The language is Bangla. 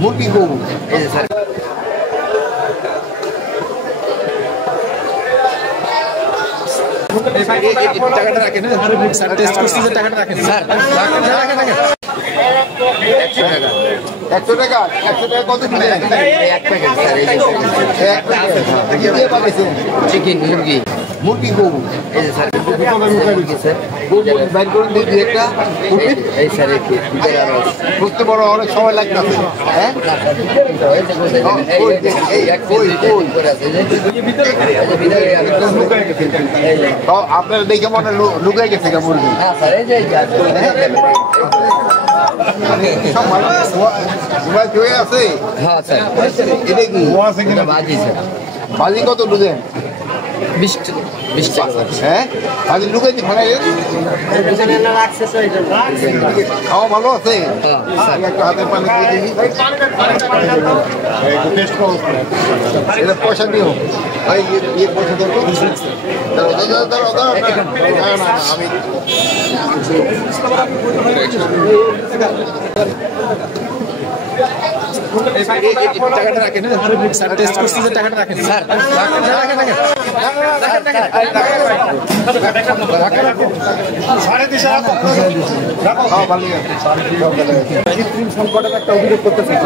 মুরগি গরু এই যে স্যার টাকাটা রাখেন স্যার টেস্ট করছি যে টাকাটা রাখেন স্যার রাখেন 100 টাকা কত দিন এক প্যাকেট স্যার এই যে এক প্যাকেট চিকেন মুরগি গরু এই যে স্যার বাইর করুন দেখি একটা এই স্যার বুঝতে বড় অনেক সময় লাগবে হ্যাঁ আপনার দেখে মনে লুকাই গেছে মুরগি হ্যাঁ স্যার এই যে আছে হ্যাঁ স্যার এটা কি ভাজি স্যার ভাজি কত লুকেন 20 টাকা হ্যাঁ ভাজি লুকাই দি ফোনাই খাওয়া ভালো আছে একটু হাতে পানি দিয়ে দিবি এটা পয়সা দিও ভাই পয়সা দেবো আমি টাকাটা রাখেন স্যার টেস্ট করছি যে টাকাটা রাখেন স্যার সংকটের একটা অভিযোগ করতে চাই